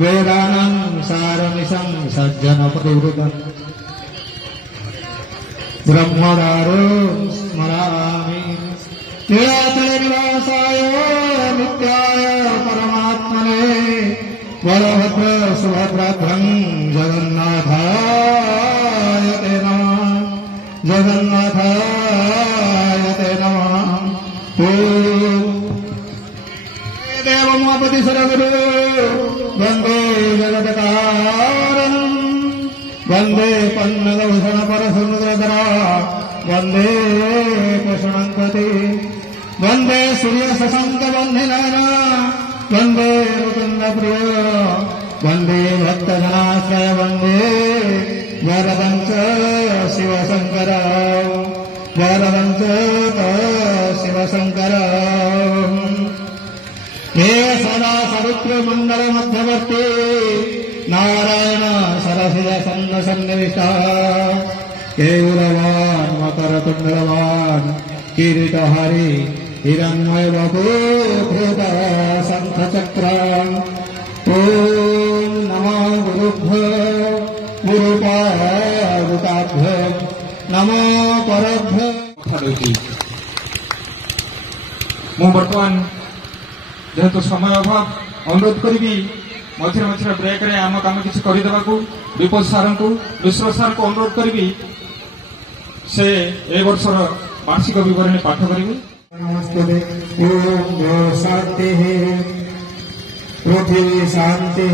वेदानां सारमिशं सज्जनपरिवृतम् ब्रह्मदारो स्मरामि निराचलनिवासाय नित्याय परमात्मने बलभद्र सुभद्राभ्रं जगन्नाथाय ते नमः जगन्नाथाय ते नमः। देवमापति सरगुरु वंदे जगत्कारं वंदे पन्नगभूषण परसमुद्रधरा वंदे कृष्णंपति वंदे सूर्य शशांक वंदना वंदे मुकुंद प्रिय वंदे भक्तजनाश्रय वंदे वरदं च शिवशंकर वरदं च शिवशंकर। हे सदा सवित्र मंडल मध्यवर्ती नारायण सरसिज सन्न सन्निविष्टा केयूरवान मकर कुंडलवान किरीटहारी हिरण्मय बभूभृत शंख चक्र। ओम नमो गुरुभ्यो गुरुपादुकाभ्यो नमो परभ्यो। बर्तमान जेहेतु समय अभाव अनुरोध करी मझे मझे ब्रेक रे आम कम किसी करदेवा विपद सार को मिश्र सार को अनुरोध करी से ए वर्षर वार्षिक विवरणी पाठ करी। शांति पृथ्वी शांति।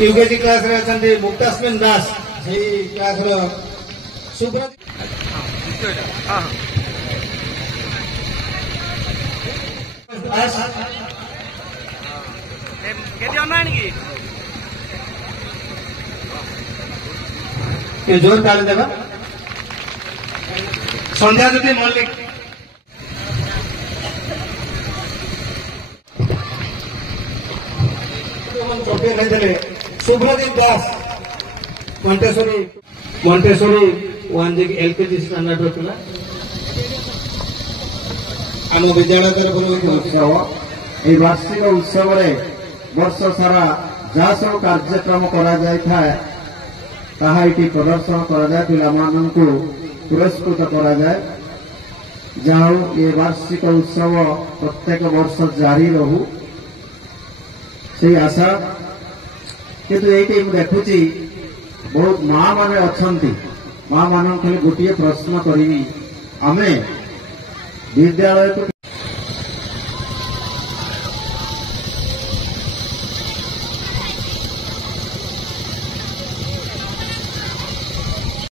यूकेजी क्लास रे अछंती मुक्तास्मिन दास से क्लास रो सुब्रत केदी अनानी की ये जोर ताली देबा संध्या ज्योति मल्लिक ट्रॉफी नहीं देले सुब्रदीप दास मोंटेसोरी वन जी एलकेजी स्टैंडर्ड पिला आम विद्यालय तरफ उत्सव ये वार्षिक उत्सव वर्ष सारा जहाँ सब कार्यक्रम प्रदर्शन को पुरस्कृत जाओ ये वार्षिक उत्सव प्रत्येक वर्ष जारी रहू से आशा। किंतु ये देखुची बहुत माँ माने अच्छी माँ मान खाली गोटे प्रश्न करी आमे विद्यालय